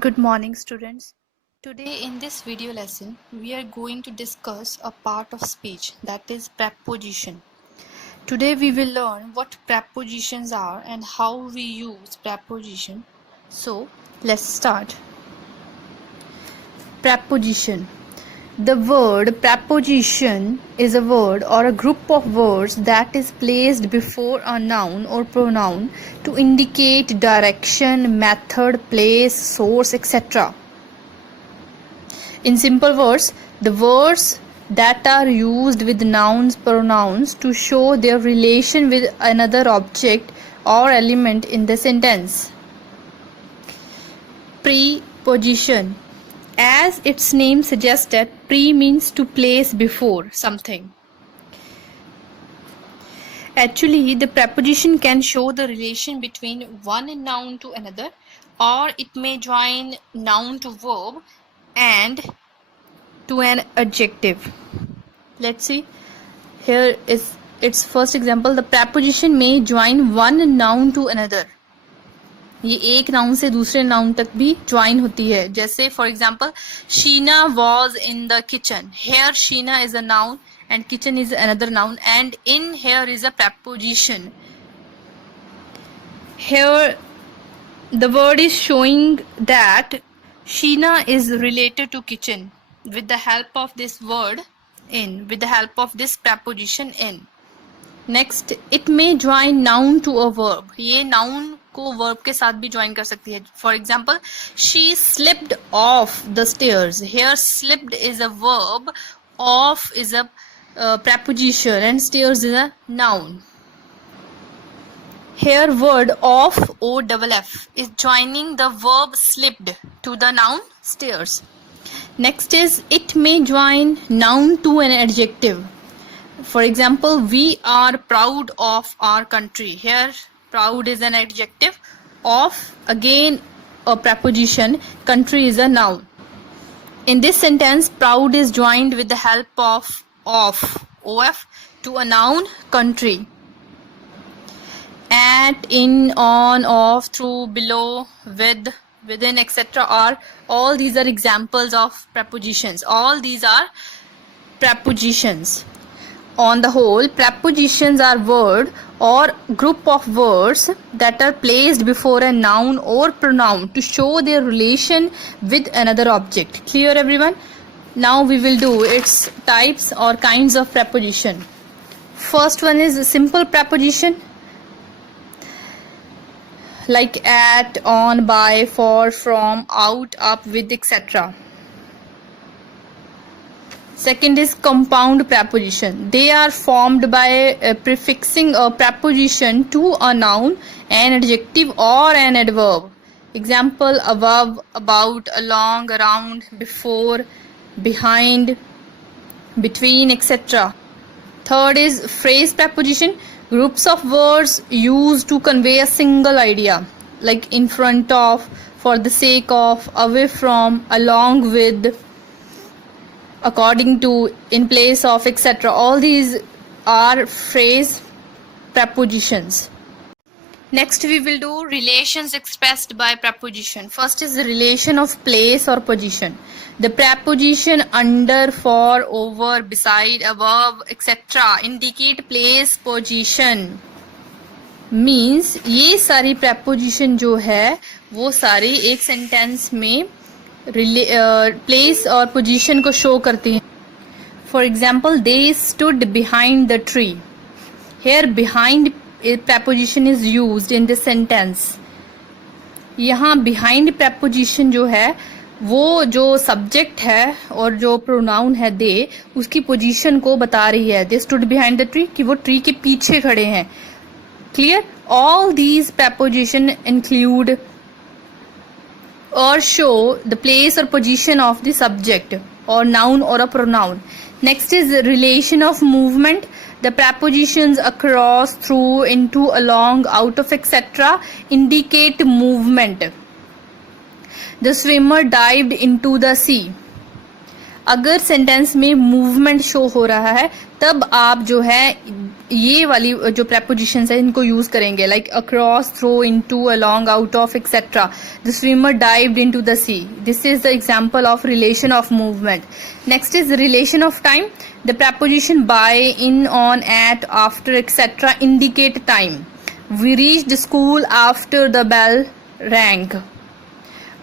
Good morning, students. Today in this video lesson, we are going to discuss a part of speech, that is preposition. Today we will learn what prepositions are and how we use preposition. So, let's start. Preposition. The word preposition is a word or a group of words that is placed before a noun or pronoun to indicate direction, method, place, source, etc. In simple words, the words that are used with nouns, pronouns to show their relation with another object or element in the sentence. Preposition. As its name suggested, pre means to place before something. Actually, the preposition can show the relation between one noun to another, or it may join noun to verb and to an adjective. Let's see. Here is its first example. The preposition may join one noun to another. ये एक नाउन से दूसरे नाउन तक भी ज्वाइन होती है. जैसे for example, Sheena was in the kitchen. Here Sheena is a noun and kitchen is another noun, and in here is a preposition. Here the word is showing that Sheena is related to kitchen with the help of this word in, with the help of this preposition in. Next, it may join noun to a verb. ये noun को verb के साथ भी join कर सकती है. For example, she slipped off the stairs. Here slipped is a verb, off is a preposition, and stairs is a noun. Here word of OFF is joining the verb slipped to the noun stairs. Next is it may join noun to an adjective. For example, we are proud of our country. Here proud is an adjective, of again a preposition, country is a noun. In this sentence, proud is joined with the help of OF to a noun country. At, in, on, off, through, below, with, within, etc. are all these are examples of prepositions. All these are prepositions. On the whole, prepositions are word or group of words that are placed before a noun or pronoun to show their relation with another object. Clear, everyone? Now we will do its types or kinds of preposition. First one is a simple preposition like at, on, by, for, from, out, up, with, etc. Second is compound preposition. They are formed by prefixing a preposition to a noun, an adjective or an adverb. Example, above, about, along, around, before, behind, between, etc. Third is phrase preposition. Groups of words used to convey a single idea, like in front of, for the sake of, away from, along with, according to, in place of, etc. All these are phrase prepositions. Next we will do relations expressed by preposition. First is the relation of place or position. The preposition under, for, over, beside, above, etc. indicate place, position. Means ये सारी preposition जो है वो सारी एक sentence में place और position को show करती हैं. For example, they stood behind the tree. Here behind preposition is used in this sentence. यहाँ behind preposition जो है वो जो subject है और जो pronoun है they, उसकी position को बता रही है. They stood behind the tree कि वो tree के पीछे खड़े हैं. Clear? All these preposition include or show the place or position of the subject or noun or a pronoun. Next is the relation of movement. The prepositions across, through, into, along, out of, etc. indicate movement. The swimmer dived into the sea. अगर सेंटेंस में movement show हो रहा है तब आप जो है ये वाली जो prepositions है इनको यूज करेंगे, like across, through, into, along, out of, etc. The swimmer dived into the sea. This is the example of relation of movement. Next is relation of time. The preposition by, in, on, at, after, etc. indicate time. We reached school after the bell rang.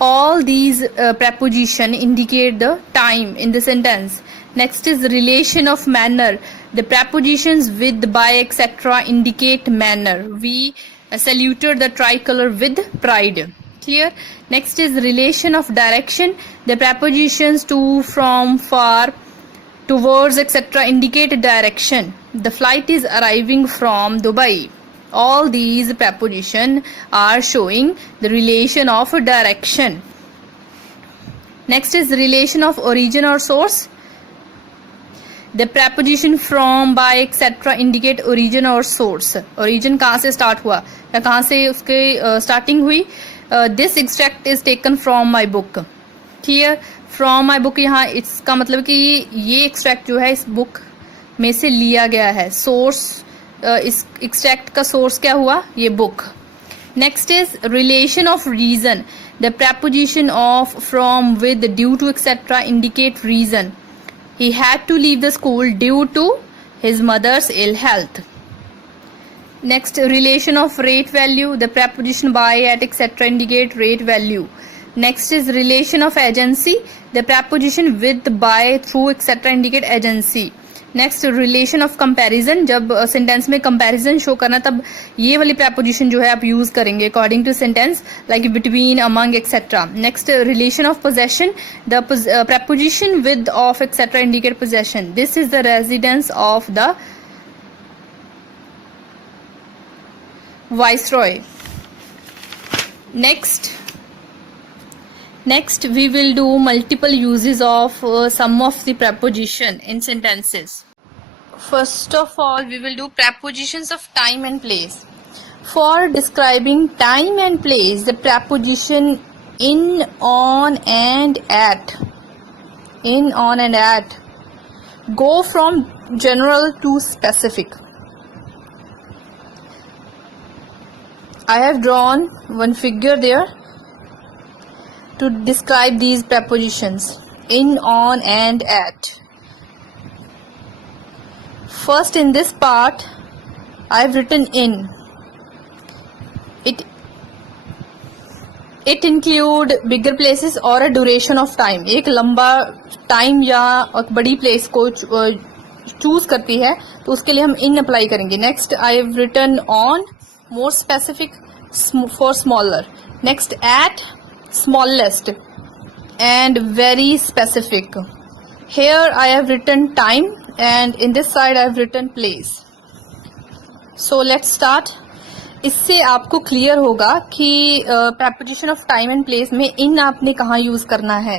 All these preposition indicate the time in the sentence. Next is relation of manner. The prepositions with, by, etc. indicate manner. We saluted the tricolor with pride. Clear? Next is relation of direction. The prepositions to, from, far, towards, etc. indicate direction. The flight is arriving from Dubai. All these prepositions are showing the relation of direction. Next is relation of origin or source. The preposition from, by, etc. indicate origin or source. Origin कहाँ से start हुआ या कहाँ से उसके starting हुई. This extract is taken from my book. Clear? From my book यहाँ इसका मतलब कि ये extract जो है इस book में से लिया गया है. Source इस extract का source क्या हुआ? ये book. Next is relation of reason. The preposition of, from, with, due to, etc. indicate reason. He had to leave the school due to his mother's ill health. Next, relation of rate value. The preposition by, at, etc. indicate rate value. Next is relation of agency. The preposition with, by, through, etc. indicate agency. Next relation of comparison. जब सेंटेंस में comparison show करना तब ये वाली preposition जो है आप use करेंगे according to sentence, like between, among, etcetera. Next relation of possession. The preposition with, of, etcetera indicate possession. This is the residence of the viceroy. Next we will do multiple uses of some of the preposition in sentences. First of all, we will do prepositions of time and place. For describing time and place, the preposition in, on and at go from general to specific. I have drawn one figure there to describe these prepositions in, on and at. First, in this part I have written in. It include bigger places or a duration of time. एक लंबा टाइम या एक बड़ी प्लेस को चूज करती है तो उसके लिए हम in अप्लाई करेंगे. Next I have written on, more specific for smaller. Next at, smallest and very specific. Here I have written time and in this side I have written place. So let's start. इससे आपको क्लियर होगा कि preposition of time and place में in आपने कहाँ यूज करना है.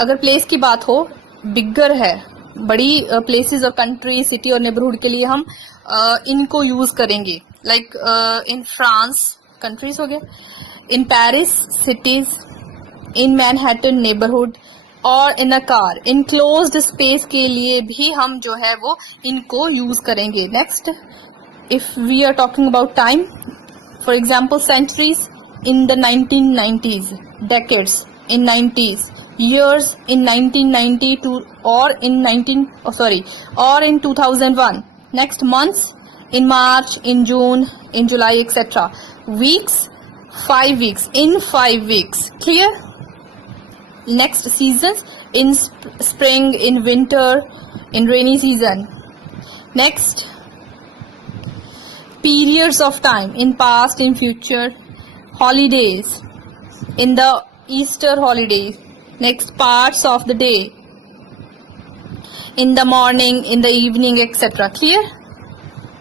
अगर place की बात हो, bigger है, बड़ी places और country, city और neighborhood के लिए हम इनको यूज करेंगे. Like in France, countries हो गया, in Paris, cities, in Manhattan neighborhood और in a car. Enclosed space के लिए भी हम जो है वो इनको यूज करेंगे. Next, if we are talking about time, for example centuries, in the 1990s, decades in 90s, years in 1992 or in 2001. Next, months in March, in June, in July, etc. Weeks, 5 weeks, in 5 weeks. Clear? Next, seasons, in spring, in winter, in rainy season. Next, periods of time, in past, in future. Holidays, in the Easter holidays. Next, parts of the day, in the morning, in the evening, etc. Clear?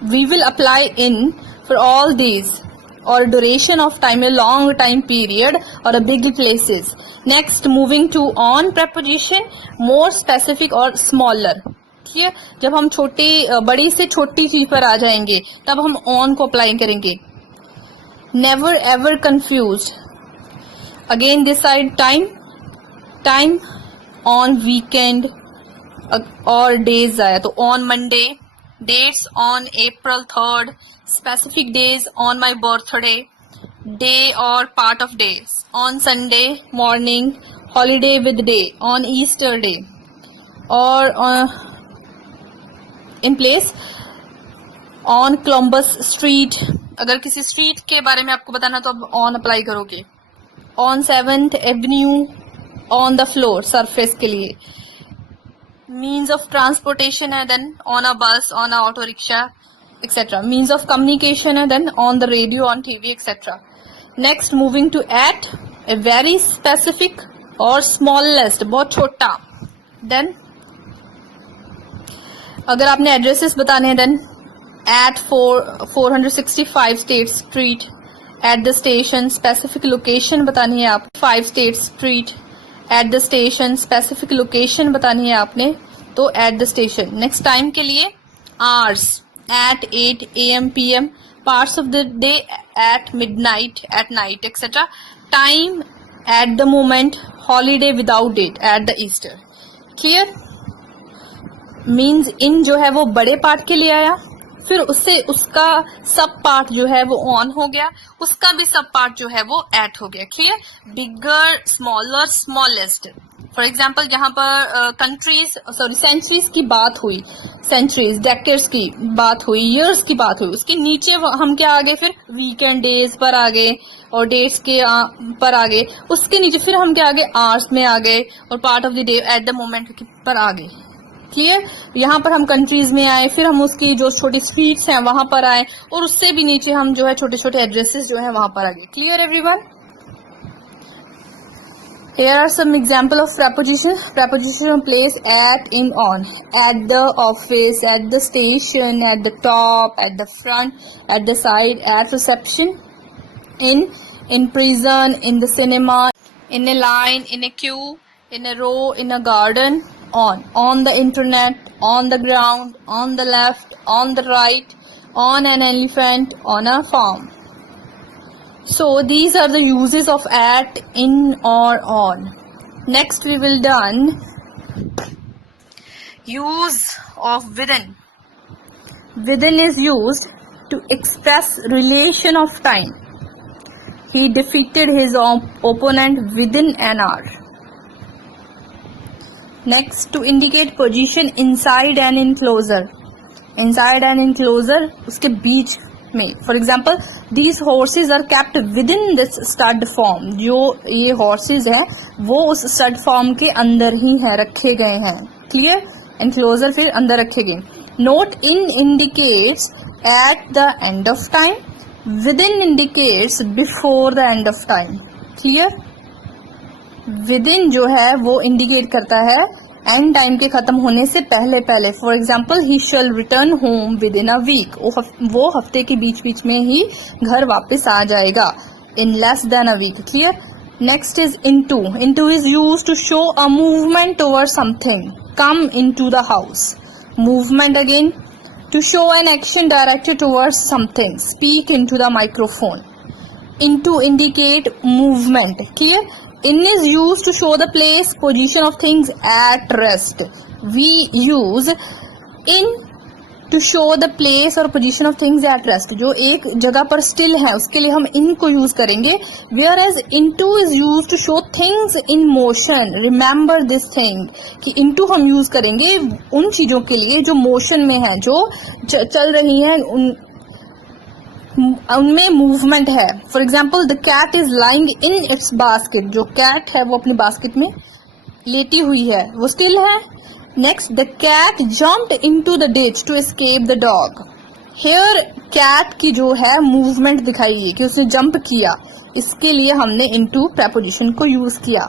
We will apply in for all these, or duration of time, a long time period or a big places. Next, moving to on preposition, more specific or smaller. ठीक है, जब हम बड़ी से छोटी चीज पर आ जाएंगे तब हम on को अप्लाई करेंगे. Never ever confused. Again this side time on weekend और days आया तो on Monday, dates on April 3rd, specific days on my birthday, day or part of days, on Sunday morning, holiday with day, on Easter day, or in place on Columbus Street. अगर किसी स्ट्रीट के बारे में आपको बताना तो आप on apply करोगे. On 7th Avenue, on the floor, surface के लिए. मीन्स ऑफ ट्रांसपोर्टेशन है then on a bus, on a auto rickshaw etcetera. Means of communication है then on the radio, on TV etcetera. Next moving to at, a very specific or smallest, बहुत छोटा. देन अगर आपने addresses बताने हैं then at 465 State Street, at the station, specific location बतानी है आप. 5 State Street, at the station, specific location बतानी है आपने तो at the station. next time के लिए hours, at 8 AM PM, parts of the day, at midnight, at night etc. time, at the moment, holiday without date, at the Easter. clear? means in जो है वो बड़े पार्ट के लिए आया, फिर उससे उसका सब पार्ट जो है वो ऑन हो गया, उसका भी सब पार्ट जो है वो एट हो गया. क्लियर? बिगर, स्मॉलर, स्मॉलेस्ट. फॉर एग्जाम्पल यहाँ पर कंट्रीज सेंचुरीज की बात हुई, सेंचुरीज, डेकेड्स की बात हुई, ईयर्स की बात हुई. उसके नीचे हम क्या आ गए, फिर वीकेंड डेज पर आ गए और डेट्स के पर आ गए. उसके नीचे फिर हम क्या आ गए, आवर्स में आ गए और part of the day, at the moment पर आ गए. क्लियर? यहाँ पर हम कंट्रीज में आए, फिर हम उसकी जो छोटी स्ट्रीट्स हैं वहां पर आए और उससे भी नीचे हम जो है छोटे छोटे एड्रेसेस जो है वहां पर आ गए. Clear everyone? Here are some example of preposition. Preposition place at, in, on. At the office, at the station, at the top, at the front, at the side, at reception. In prison, in the cinema, in a line, in a queue, in a row, in a garden. On the internet, on the ground, on the left, on the right, on an elephant, on a farm. So these are the uses of at, in or on. Next we will done use of within. Within is used to express relation of time. He defeated his opponent within an hour. Next, to indicate position inside an enclosure. Inside an enclosure, उसके बीच में. For example, these horses are kept within this stud farm. जो ये horses हैं वो उस stud farm के अंदर ही हैं, रखे गए हैं. Clear? Enclosure फिर अंदर रखे गए. Note, in indicates at the end of time. Within indicates before the end of time. Clear? Within जो है वो इंडिकेट करता है एंड टाइम के खत्म होने से पहले पहले. For example, he shall return home within a week. वो हफ्ते के बीच बीच में ही घर वापस आ जाएगा. In less than a week. Clear? Next is into. Into is used to show a movement toward something. Come into the house. Movement again. To show an action directed toward something. Speak into the microphone. Into indicate movement. Clear? In is used to show the place, position of things at rest. We use in to show the place or position of things at rest. जो एक जगह पर still है उसके लिए हम in को use करेंगे. Whereas into is used to show things in motion. Remember this thing कि into हम use करेंगे उन चीजों के लिए जो motion में है, जो चल रही हैं, उनमें मूवमेंट है. For example, the cat is lying in its basket. जो कैट है वो अपनी बास्केट में लेटी हुई है, वो स्टिल है. Next, the cat jumped into the ditch to escape the dog. Here cat की जो है मूवमेंट दिखाई है कि उसने जंप किया, इसके लिए हमने इनटू प्रेपोजिशन को यूज किया.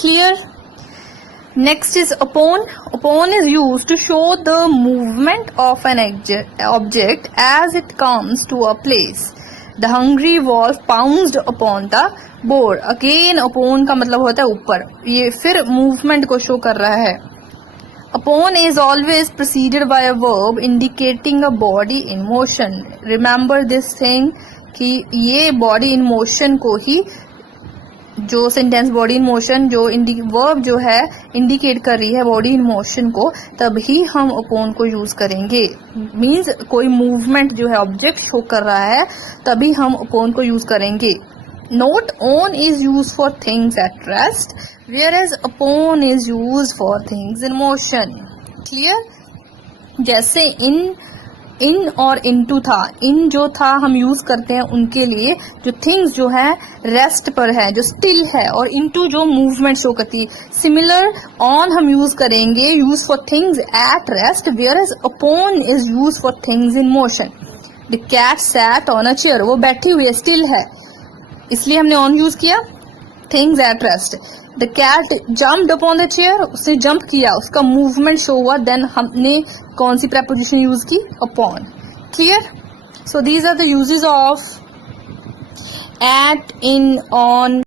Clear? Next is upon. Upon is used to show the movement of an object as it comes to a place. The hungry wolf pounced upon the board. Again, upon का मतलब होता है ऊपर. ये फिर movement को show कर रहा है. Upon is always preceded by a verb indicating a body in motion. Remember this thing कि ये body in motion को ही जो सेंटेंस बॉडी इन मोशन, जो वर्ब जो है इंडिकेट कर रही है बॉडी इन मोशन को, तभी हम अपॉन को यूज करेंगे। मींस कोई मूवमेंट जो है ऑब्जेक्ट शो कर रहा है तभी हम अपॉन को यूज करेंगे। Note on is use for things at rest, whereas upon is use for things in motion. Clear? जैसे इन और इनटू था, इन जो था हम यूज करते हैं उनके लिए, जो थिंग्स जो है रेस्ट पर है, जो स्टिल है, और इनटू जो मूवमेंट शो करती है। सिमिलर ऑन हम यूज करेंगे use for things at rest, whereas upon is use for things in motion. The cat sat on a chair, वो बैठी हुई है, स्टिल है, इसलिए हमने ऑन यूज किया। Things at rest, the cat jumped upon the chair, उसने jump किया, उसका मूवमेंट शो हुआ, देन हमने कौन सी प्रेपोजिशन यूज की? Upon. Clear? So these are the uses of at, in, on.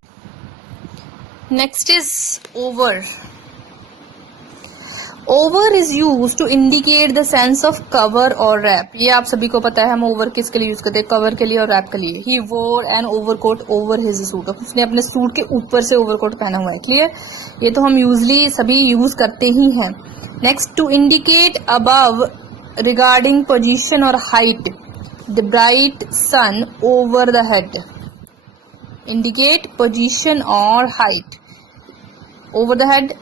Next is over. Over is use to indicate the sense of cover और wrap. ये आप सभी को पता है, हम ओवर किसके लिए यूज करते हैं? कवर के लिए और रैप के लिए। He wore an overcoat over his suit, उसने अपने सूट के ऊपर से ओवरकोट पहना हुआ है। क्लियर? ये तो हम यूजली सभी यूज करते ही हैं। Next, to indicate above regarding position or height, the bright sun over the head. Indicate position or height over the head.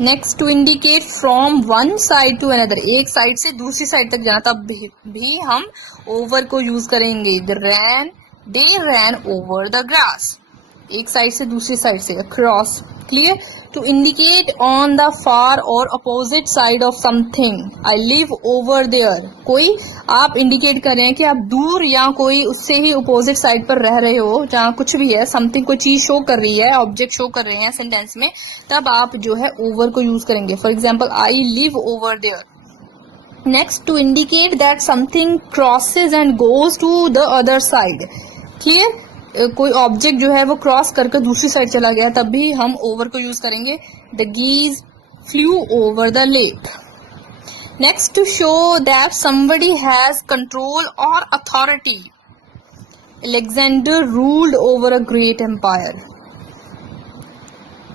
Next, to indicate from one side to another, एक साइड से दूसरी साइड तक जाना, तब भी हम ओवर को यूज करेंगे। They ran over the grass, एक साइड से दूसरी साइड से, across. Clear? To indicate on the far or opposite side of something, I live over there. कोई आप इंडिकेट कर रहे हैं कि आप दूर या कोई उससे ही अपोजिट साइड पर रह रहे हो, जहाँ कुछ भी है, समथिंग कोई चीज शो कर रही है, ऑब्जेक्ट शो कर रहे हैं सेंटेंस में, तब आप जो है ओवर को यूज करेंगे। For example, I live over there. Next, to indicate that something crosses and goes to the other side. Clear? कोई ऑब्जेक्ट जो है वो क्रॉस करके दूसरी साइड चला गया, तब भी हम ओवर को यूज करेंगे। The geese flew over the lake. Next, to show that somebody has control or authority, Alexander ruled over a great empire.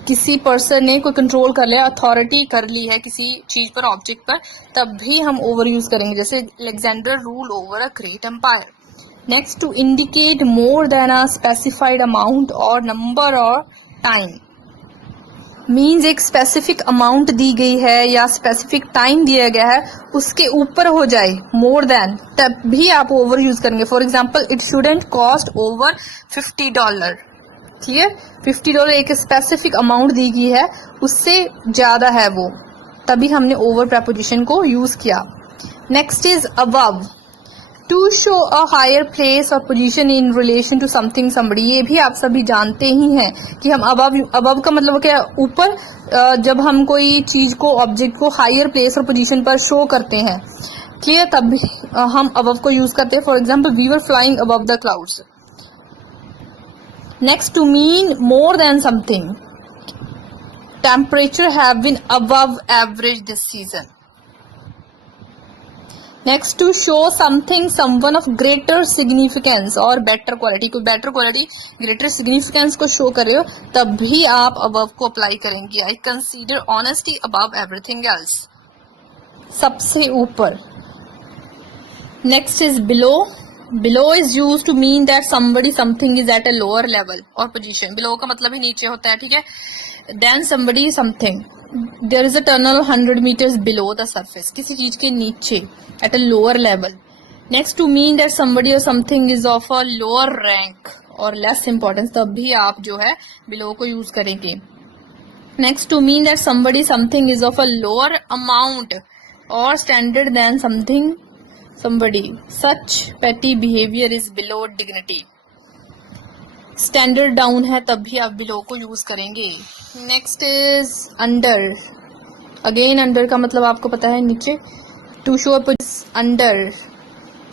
किसी पर्सन ने कोई कंट्रोल कर लिया, अथॉरिटी कर ली है किसी चीज पर, ऑब्जेक्ट पर, तब भी हम ओवर यूज करेंगे, जैसे Alexander ruled over a great empire. Next, to indicate more than a specified amount or number or time, means एक स्पेसिफिक अमाउंट दी गई है या स्पेसिफिक टाइम दिया गया है, उसके ऊपर हो जाए, मोर देन, तब भी आप ओवर यूज करेंगे। For example, it shouldn't cost over $50। क्लियर? $50 एक स्पेसिफिक अमाउंट दी गई है, उससे ज्यादा है वो, तभी हमने ओवर प्रेपोजिशन को यूज किया। Next is above, to show a higher place or position in relation to something somebody. ये भी आप सभी जानते ही हैं कि हम अबव का मतलब क्या? ऊपर। जब हम कोई चीज को, ऑब्जेक्ट को हायर प्लेस और पोजीशन पर शो करते हैं, क्लियर, तब हम अबव को यूज करते हैं। For example, we were flying above the clouds. Next, to mean more than something, temperature have been above average this season. Next, to show something someone of greater significance और better quality, कोई better quality, greater significance को show कर रहे हो, तब भी आप अबव को अप्लाई करेंगे। I consider honesty above everything else, सबसे ऊपर। Next is below. Below is use to mean that somebody something is at a lower level or position. Below का मतलब ही नीचे होता है, ठीक है। Then somebody something, there is a tunnel 100 meters below the surface, किसी चीज के नीचे, at a lower level. Next, to mean that somebody or something is of a lower rank or less importance, तब भी आप जो है बिलो को यूज करेंगे। Next, to mean that somebody something is of a lower amount or standard than something somebody, such petty behavior is below dignity. Standard down है, तब भी आप बिलो को यूज करेंगे। Next is under. Again under का मतलब आपको पता है, नीचे। To show under,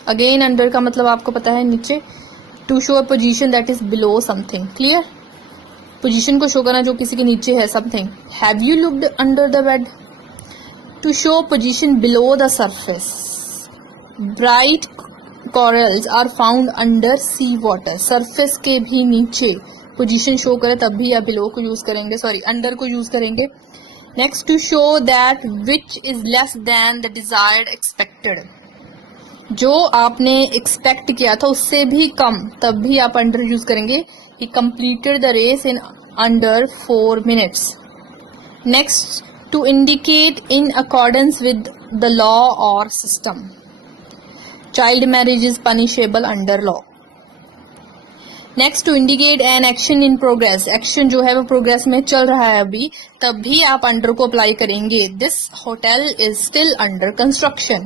again under का मतलब आपको पता है, नीचे। To show a position that is below something. Clear? Position को शो करना जो किसी के नीचे है, something. Have you looked under the bed, to show position below the surface. Bright corals are found under sea water. Surface के भी नीचे पोजीशन शो करे तब भी आप below को यूज करेंगे, सॉरी अंडर को यूज करेंगे. Next, to show that which is less than the desired expected. जो आपने एक्सपेक्ट किया था उससे भी कम, तब भी आप अंडर यूज करेंगे. He completed the race in under 4 minutes. Next, to indicate in accordance with the law or system. Child marriage is punishable under law. Next, to indicate an action in progress. Action जो है वो progress में चल रहा है अभी, तब भी आप under को apply करेंगे. This hotel is still under construction.